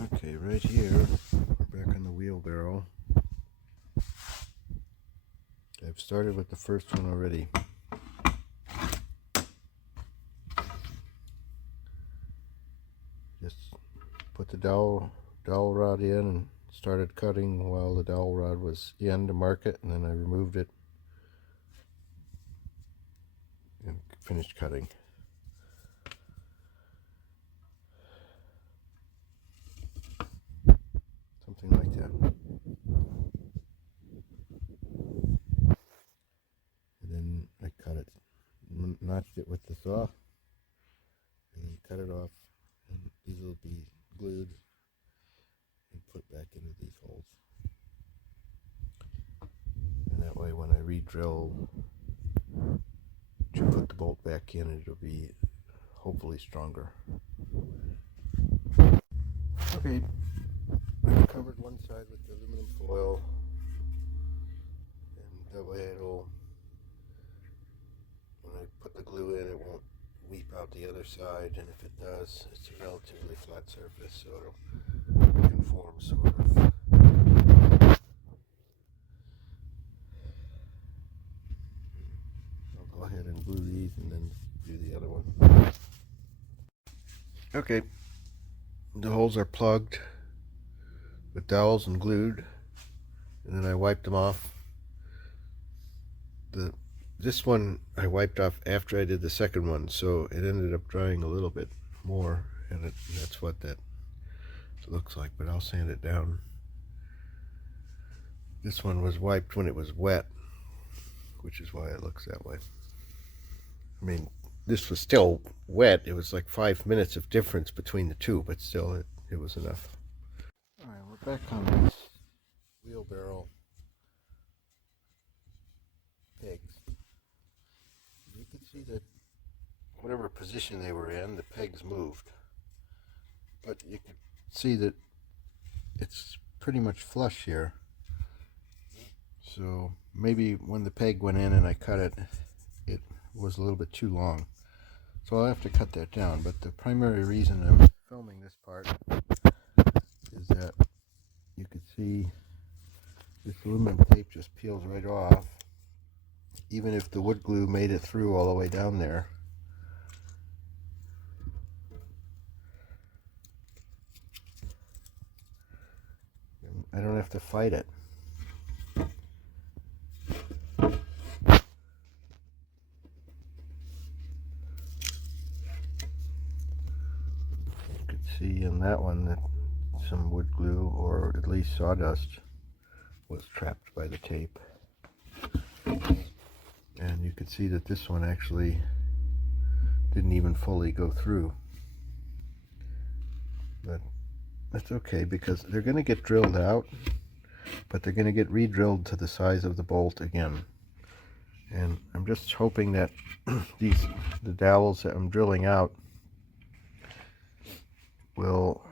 Okay, right here, we're back on the wheelbarrow. I've started with the first one already. Just put the dowel rod in and started cutting while the dowel rod was in to mark it, and then I removed it and finished cutting. Something like that. And then I cut it, notched it with the saw, and then cut it off, and these will be glued and put back into these holes. And that way when I re-drill to put the bolt back in, it'll be hopefully stronger. Okay, I've covered one side with the aluminum foil, and that way when I put the glue in, it won't weep out the other side, and if it does, it's a relatively flat surface, so it'll conform sort of. I'll go ahead and glue these and then do the other one. Okay, the holes are plugged with dowels and glued, and then I wiped them off. This one I wiped off after I did the second one, so it ended up drying a little bit more, and that's what that looks like, but I'll sand it down. This one was wiped when it was wet, which is why it looks that way. I mean, this was still wet. It was like 5 minutes of difference between the two, but still it was enough. Alright, we're back on this wheelbarrow pegs. You can see that whatever position they were in, the pegs moved. But you can see that it's pretty much flush here. So maybe when the peg went in and I cut it, it was a little bit too long. So I'll have to cut that down. But the primary reason I'm filming this part is that you can see this aluminum tape just peels right off. Even if the wood glue made it through all the way down there. I don't have to fight it. You could see in that one that some wood glue, or at least sawdust, was trapped by the tape. And you can see that this one actually didn't even fully go through. But that's okay, because they're going to get drilled out, but they're going to get re-drilled to the size of the bolt again. And I'm just hoping that the dowels that I'm drilling out will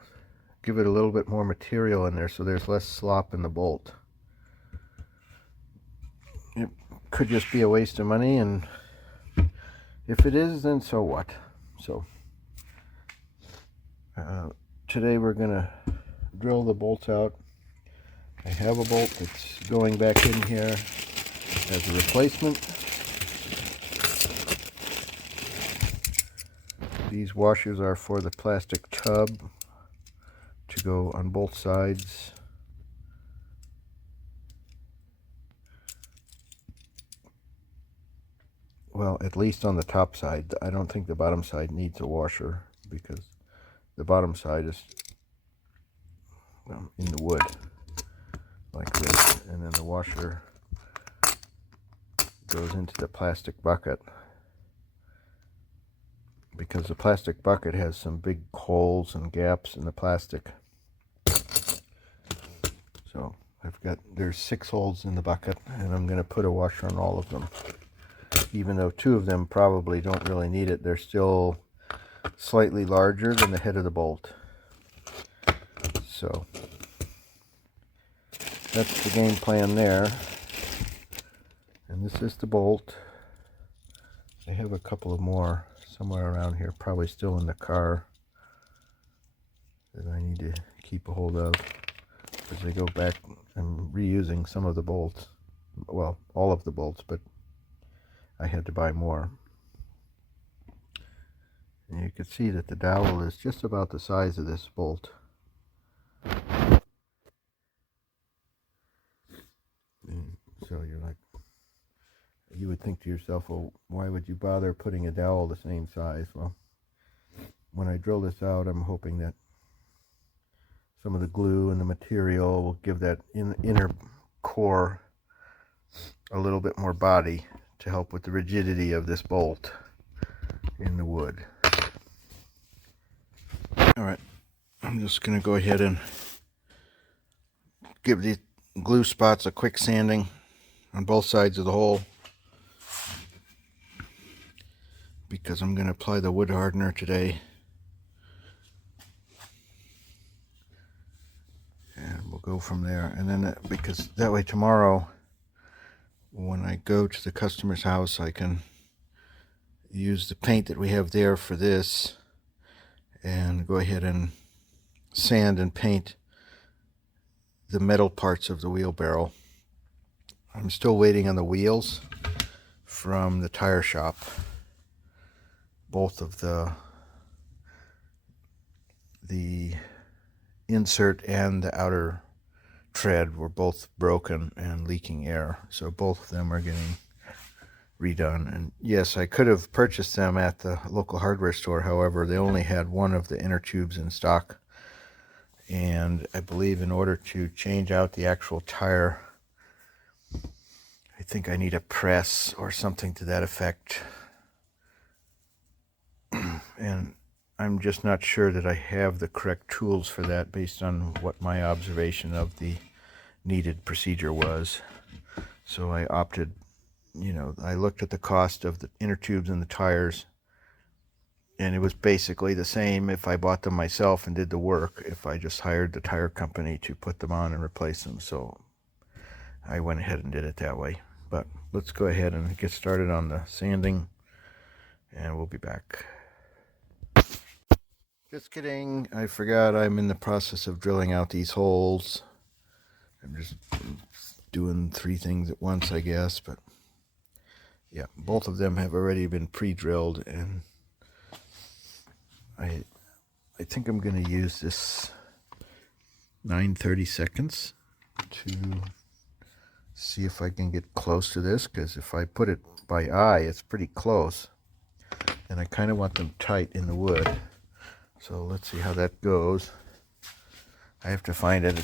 give it a little bit more material in there, so there's less slop in the bolt. It could just be a waste of money, and if it is, then so what? So today we're gonna drill the bolts out. I have a bolt that's going back in here as a replacement. These washers are for the plastic tub to go on both sides. Well, at least on the top side. I don't think the bottom side needs a washer, because the bottom side is in the wood like this, and then the washer goes into the plastic bucket, because the plastic bucket has some big holes and gaps in the plastic. So there's 6 holes in the bucket, and I'm going to put a washer on all of them. Even though 2 of them probably don't really need it, they're still slightly larger than the head of the bolt. So that's the game plan there. And this is the bolt. I have a couple of more somewhere around here, probably still in the car, that I need to keep a hold of, because I go back and reusing some of the bolts. Well, all of the bolts, but I had to buy more. And you can see that the dowel is just about the size of this bolt. And so you're like, you would think to yourself, well, why would you bother putting a dowel the same size? Well, when I drill this out, I'm hoping that some of the glue and the material will give that inner core a little bit more body to help with the rigidity of this bolt in the wood. Alright, I'm just going to go ahead and give the glue spots a quick sanding on both sides of the hole, because I'm going to apply the wood hardener today. And we'll go from there. And then, because that way tomorrow, when I go to the customer's house, I can use the paint that we have there for this and go ahead and sand and paint the metal parts of the wheelbarrow. I'm still waiting on the wheels from the tire shop. Both of the insert and the outer tread were both broken and leaking air, so both of them are getting redone. And yes, I could have purchased them at the local hardware store. However, they only had one of the inner tubes in stock, and I believe in order to change out the actual tire, I think I need a press or something to that effect. And I'm just not sure that I have the correct tools for that based on what my observation of the needed procedure was. So I opted, I looked at the cost of the inner tubes and the tires, and it was basically the same if I bought them myself and did the work, if I just hired the tire company to put them on and replace them. So I went ahead and did it that way. But let's go ahead and get started on the sanding, and we'll be back. Just kidding, I forgot I'm in the process of drilling out these holes. I'm just doing 3 things at once, I guess, but yeah, both of them have already been pre-drilled, and I think I'm going to use this 9/32 to see if I can get close to this, because if I put it by eye, it's pretty close, and I kind of want them tight in the wood. So let's see how that goes. I have to find it.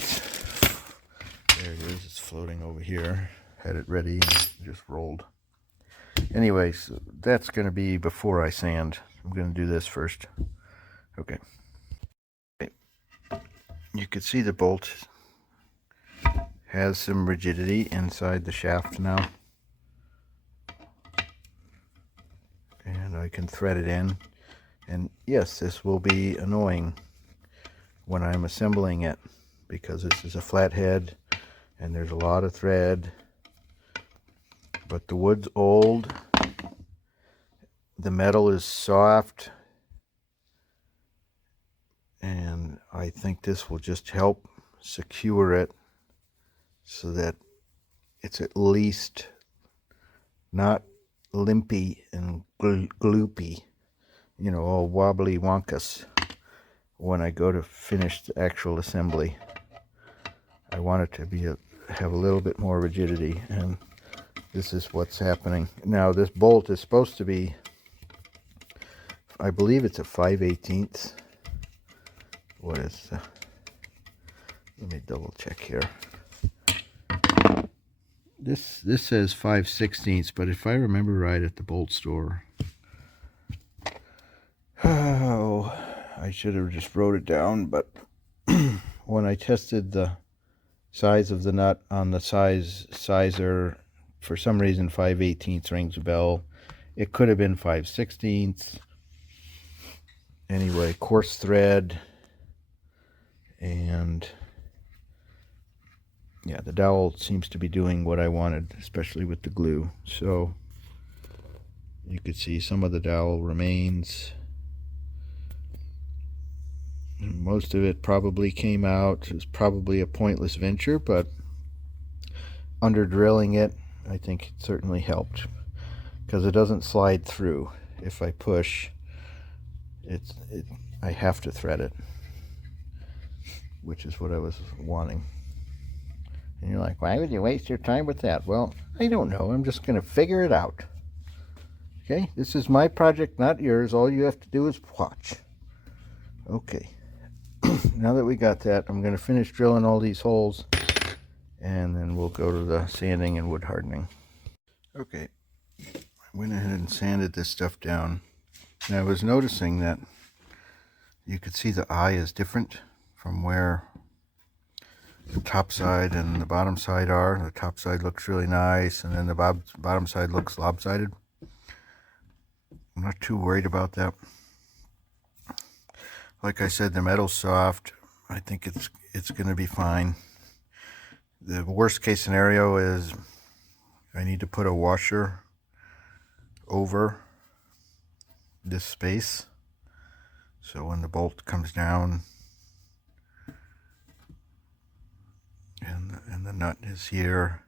There it is. It's floating over here. Had it ready and just rolled. Anyway, so that's going to be before I sand. I'm going to do this first. Okay. You can see the bolt has some rigidity inside the shaft now. And I can thread it in. And yes, this will be annoying when I'm assembling it, because this is a flathead and there's a lot of thread, but the wood's old, the metal is soft, and I think this will just help secure it so that it's at least not limpy and gloopy, all wobbly wonkus when I go to finish the actual assembly. I want it to have a little bit more rigidity, and this is what's happening. Now, this bolt is supposed to be, I believe it's a 5/18. What is let me double check here. This says 5/16, but if I remember right at the bolt store, oh, I should have just wrote it down, but when I tested the size of the nut on the sizer, for some reason 5/18 rings a bell. It could have been 5/16. Anyway, coarse thread, and yeah, the dowel seems to be doing what I wanted, especially with the glue. So you could see some of the dowel remains. Most of it probably came out. It was probably a pointless venture, but under drilling it, I think it certainly helped, because it doesn't slide through. If I push, I have to thread it, which is what I was wanting. And you're like, why would you waste your time with that? Well, I don't know. I'm just going to figure it out. Okay, this is my project, not yours. All you have to do is watch. Okay, now that we got that, I'm going to finish drilling all these holes, and then we'll go to the sanding and wood hardening. Okay, I went ahead and sanded this stuff down. And I was noticing that you could see the eye is different from where the top side and the bottom side are. The top side looks really nice, and then the bottom side looks lopsided. I'm not too worried about that. Like I said, the metal's soft. I think it's going to be fine. The worst case scenario is I need to put a washer over this space, so when the bolt comes down and the nut is here,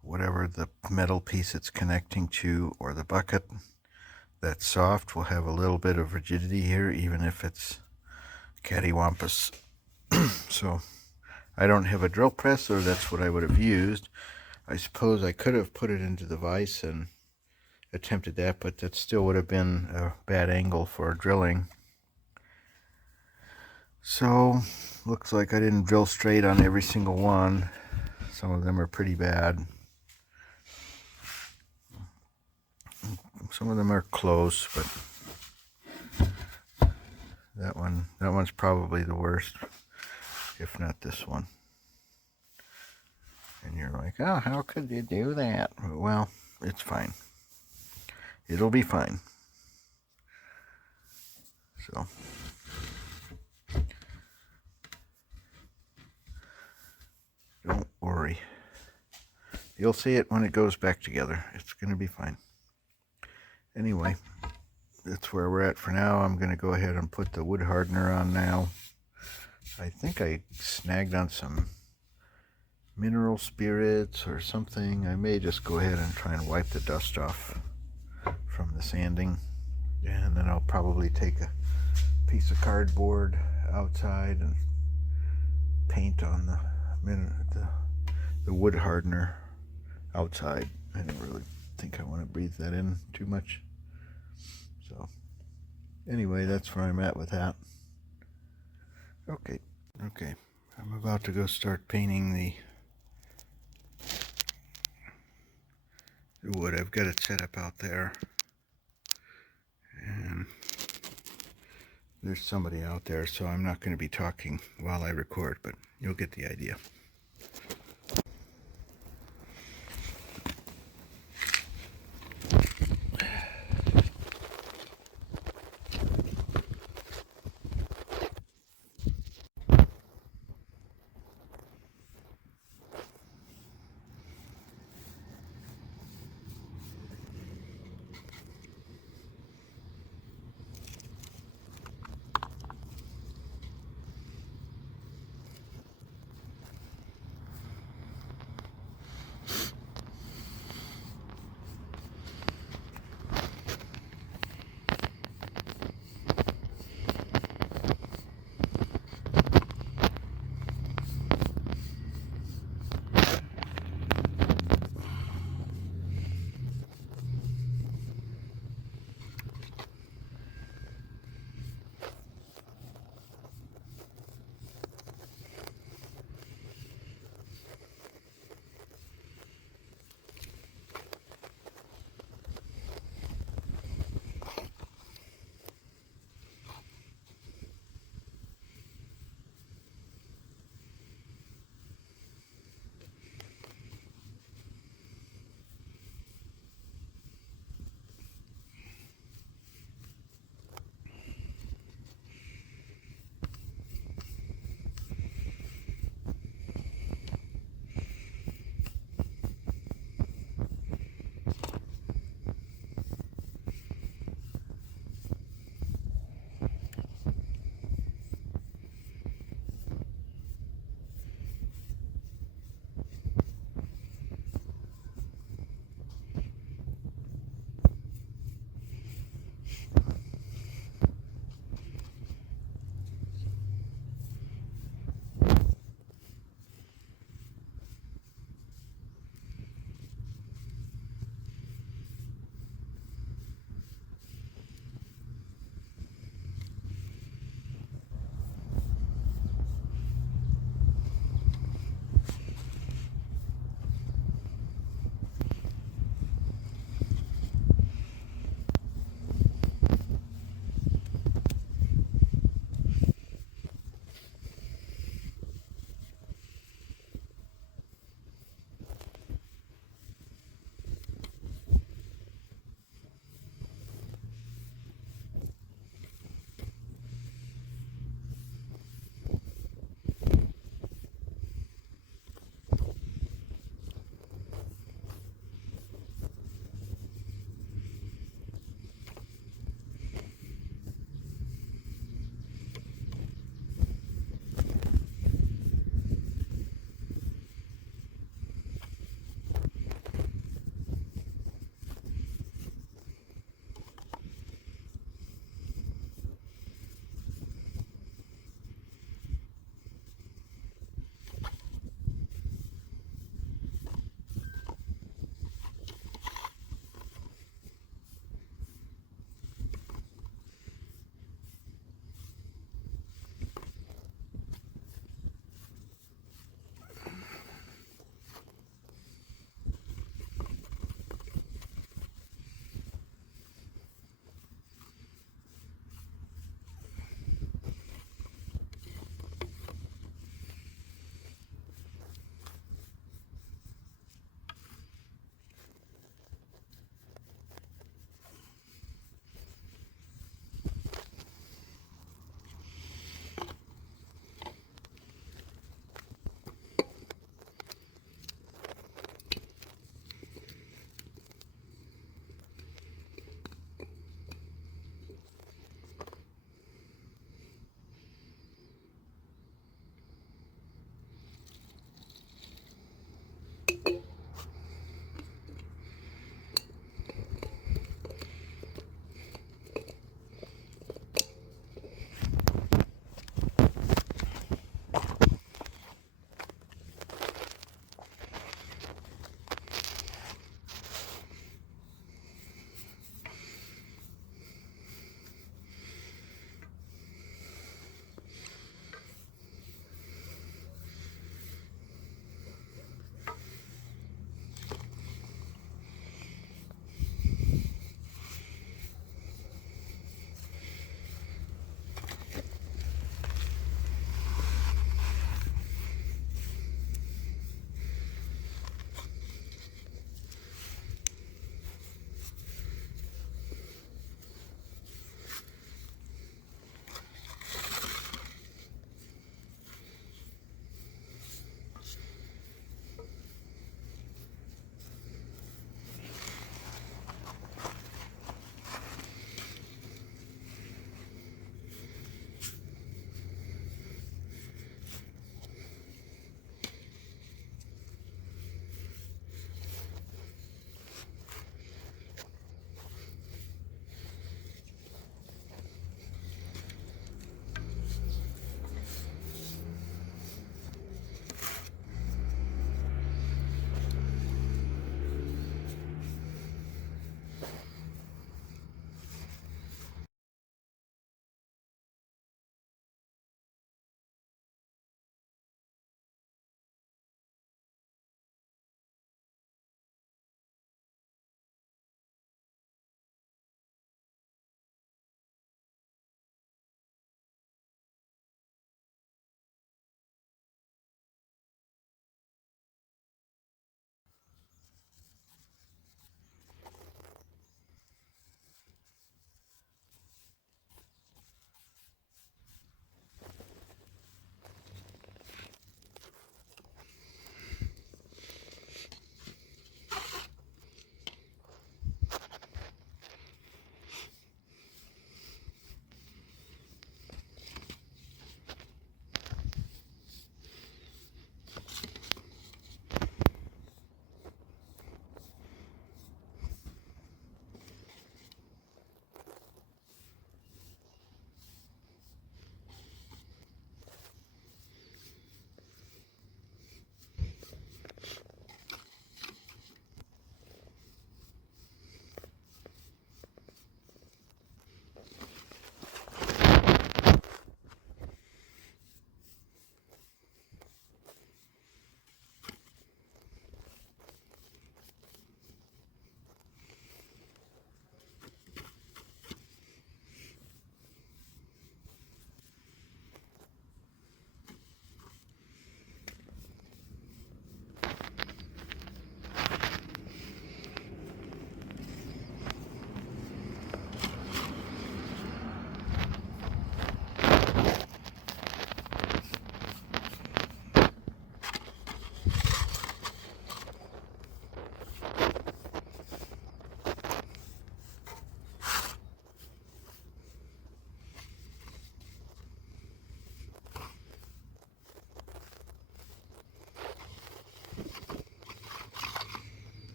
whatever the metal piece it's connecting to, or the bucket that's soft, will have a little bit of rigidity here, even if it's cattywampus. So I don't have a drill press, or that's what I would have used. I suppose I could have put it into the vise and attempted that, but that still would have been a bad angle for drilling. So looks like I didn't drill straight on every single one. Some of them are pretty bad. Some of them are close, but that one's probably the worst, if not this one. And you're like, oh, how could you do that? Well, it's fine. It'll be fine. So don't worry. You'll see it when it goes back together. It's going to be fine. Anyway, that's where we're at for now. I'm going to go ahead and put the wood hardener on now. I think I snagged on some mineral spirits or something. I may just go ahead and try and wipe the dust off from the sanding, and then I'll probably take a piece of cardboard outside and paint on the wood hardener outside. I don't really think I want to breathe that in too much. So anyway, that's where I'm at with that. Okay, I'm about to go start painting the wood. I've got it set up out there, and there's somebody out there, so I'm not going to be talking while I record, but you'll get the idea.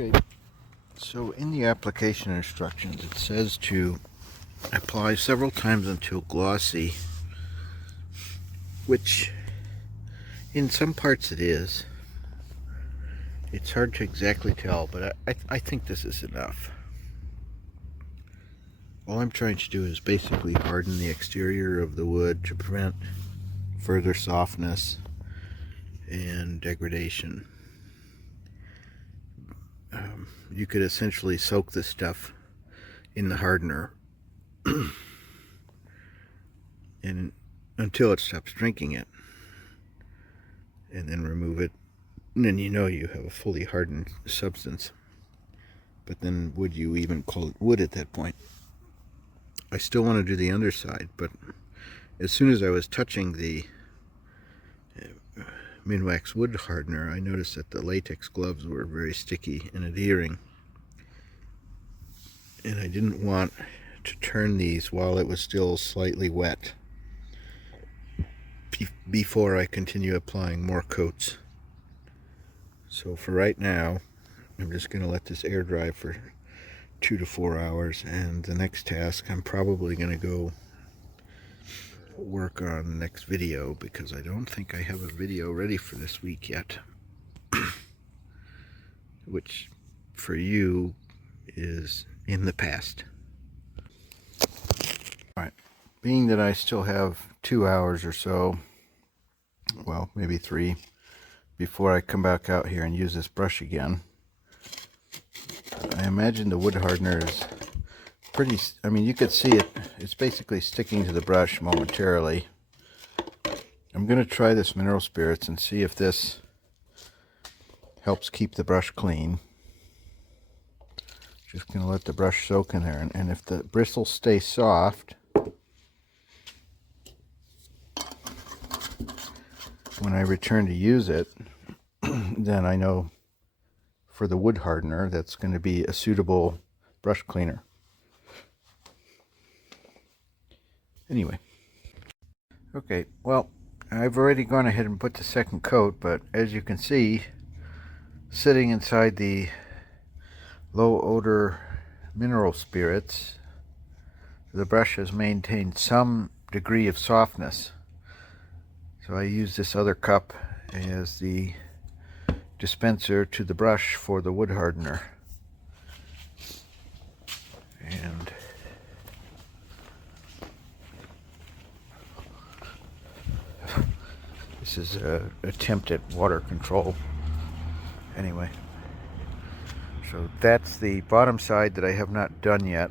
Okay, so in the application instructions it says to apply several times until glossy, which in some parts it is. It's hard to exactly tell, but I think this is enough. All I'm trying to do is basically harden the exterior of the wood to prevent further softness and degradation. You could essentially soak this stuff in the hardener and until it stops drinking it, and then remove it, and then you know you have a fully hardened substance. But then would you even call it wood at that point? I still want to do the underside, but as soon as I was touching the Minwax wood hardener, I noticed that the latex gloves were very sticky and adhering, and I didn't want to turn these while it was still slightly wet before I continue applying more coats. So for right now, I'm just going to let this air dry for 2 to 4 hours, and the next task I'm probably going to go work on the next video, because I don't think I have a video ready for this week yet, which for you is in the past. Alright, being that I still have 2 hours or so, well, maybe 3, before I come back out here and use this brush again, I imagine the wood hardener is pretty, I mean, you could see it, it's basically sticking to the brush momentarily. I'm going to try this mineral spirits and see if this helps keep the brush clean. Just going to let the brush soak in there, and if the bristles stay soft, when I return to use it, then I know for the wood hardener that's going to be a suitable brush cleaner. Anyway, okay, well, I've already gone ahead and put the second coat, but as you can see, sitting inside the low odor mineral spirits, the brush has maintained some degree of softness. So I use this other cup as the dispenser to the brush for the wood hardener. And this is an attempt at water control. Anyway, so that's the bottom side that I have not done yet,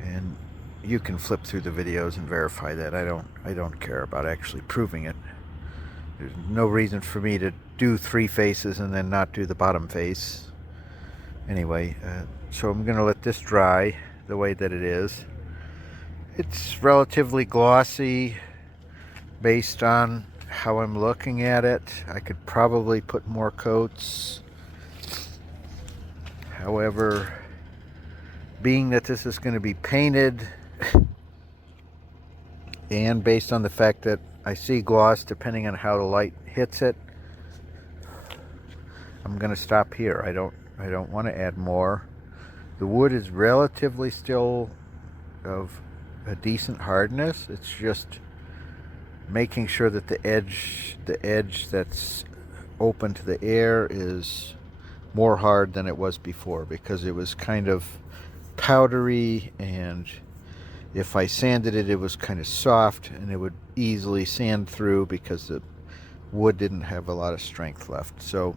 and you can flip through the videos and verify that. I don't care about actually proving it. There's no reason for me to do 3 faces and then not do the bottom face. Anyway, so I'm going to let this dry the way that it is. It's relatively glossy based on how I'm looking at it. I could probably put more coats. However, being that this is going to be painted, and based on the fact that I see gloss depending on how the light hits it, I'm going to stop here. I don't want to add more. The wood is relatively still of a decent hardness. It's just making sure that the edge that's open to the air is more hard than it was before, because it was kind of powdery, and if I sanded it, it was kind of soft and it would easily sand through because the wood didn't have a lot of strength left. So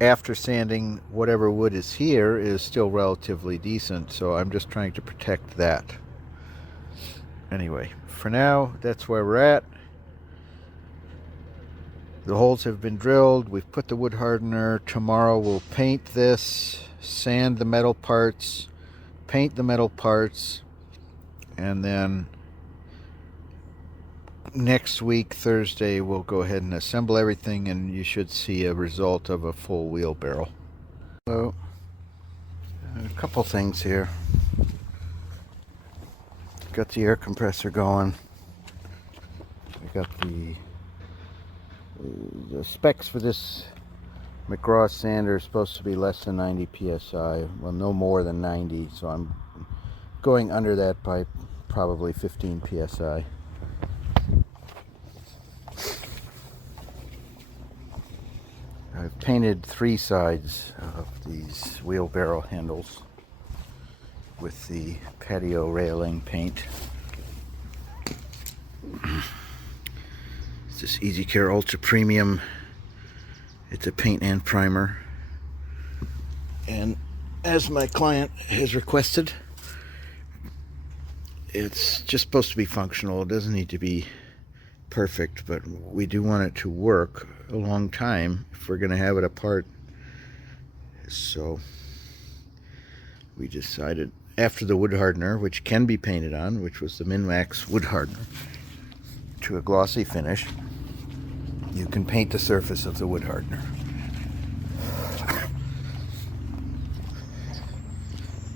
after sanding, whatever wood is here is still relatively decent, so I'm just trying to protect that. Anyway, for now, that's where we're at. The holes have been drilled. We've put the wood hardener. Tomorrow we'll paint this, sand the metal parts, paint the metal parts, and then next week, Thursday, we'll go ahead and assemble everything, and you should see a result of a full wheelbarrow. So, a couple things here. Got the air compressor going. I got the specs for this McGraw sander is supposed to be less than 90 psi. Well, no more than 90, so I'm going under that by probably 15 psi. I've painted 3 sides of these wheelbarrow handles with the patio railing paint. It's this Easy Care Ultra Premium. It's a paint and primer. And as my client has requested, it's just supposed to be functional. It doesn't need to be perfect, but we do want it to work a long time if we're going to have it apart. So we decided, after the wood hardener, which can be painted on, which was the Minwax wood hardener, to a glossy finish, you can paint the surface of the wood hardener.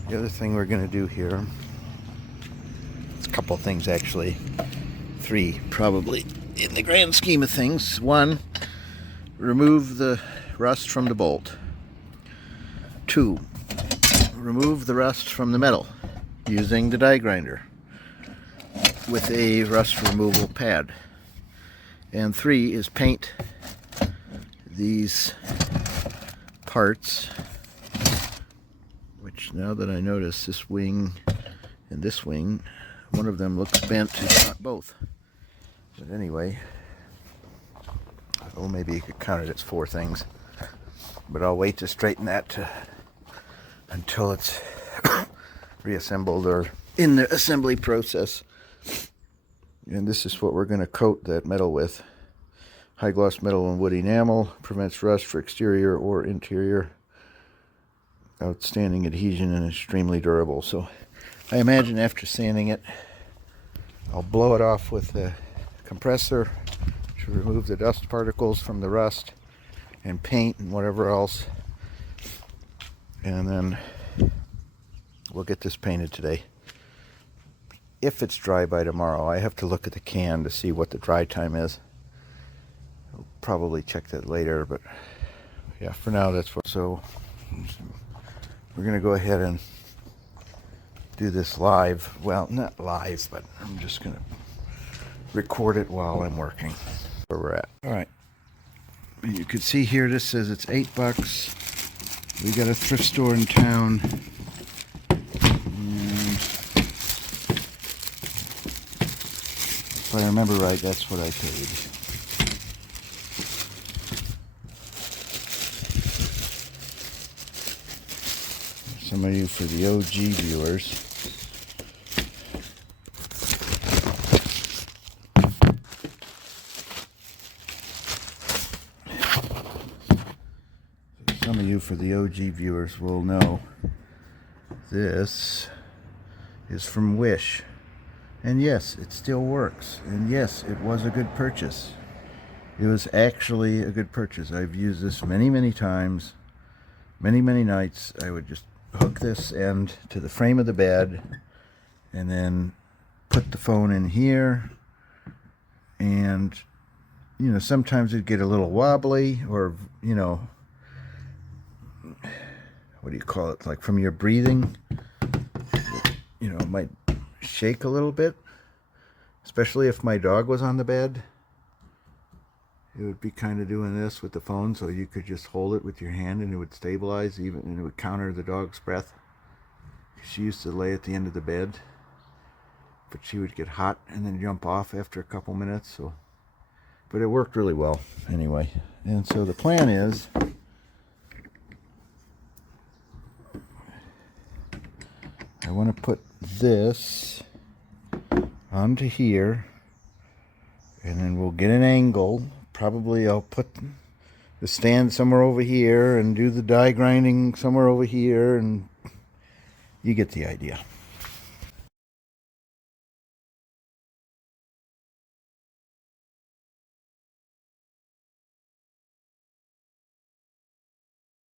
The other thing we're going to do here, it's a couple things actually, 3 probably in the grand scheme of things. 1, remove the rust from the bolt. 2, remove the rust from the metal using the die grinder with a rust removal pad. And 3 is paint these parts, which, now that I notice, this wing and this wing, one of them looks bent, if not both. But anyway, oh, maybe you could count it as 4 things, but I'll wait to straighten that until it's reassembled or in the assembly process. And this is what we're going to coat that metal with. High gloss metal and wood enamel, prevents rust for exterior or interior. Outstanding adhesion and extremely durable. So I imagine after sanding it, I'll blow it off with a compressor to remove the dust particles from the rust and paint and whatever else. And then we'll get this painted today. If it's dry by tomorrow, I have to look at the can to see what the dry time is. I'll probably check that later, but yeah, for now that's what. So we're going to go ahead and do this live. Well, not live, but I'm just going to record it while I'm working. Where we're at. All right. You can see here, this says it's $8. We got a thrift store in town. If I remember right, that's what I paid. Some of you, for the OG viewers, will know this is from Wish. And yes, it still works. And yes, it was a good purchase. It was actually a good purchase. I've used this many, many times. Many, many nights. I would just hook this end to the frame of the bed and then put the phone in here. And, you know, sometimes it'd get a little wobbly, or, you know, what do you call it? Like from your breathing, you know, it might shake a little bit, especially if my dog was on the bed. It would be kind of doing this with the phone, so you could just hold it with your hand and it would stabilize, even, and it would counter the dog's breath. She used to lay at the end of the bed, but she would get hot and then jump off after a couple minutes. So, but it worked really well anyway. And so the plan is, I want to put this onto here, and then we'll get an angle. Probably I'll put the stand somewhere over here and do the die grinding somewhere over here, and you get the idea.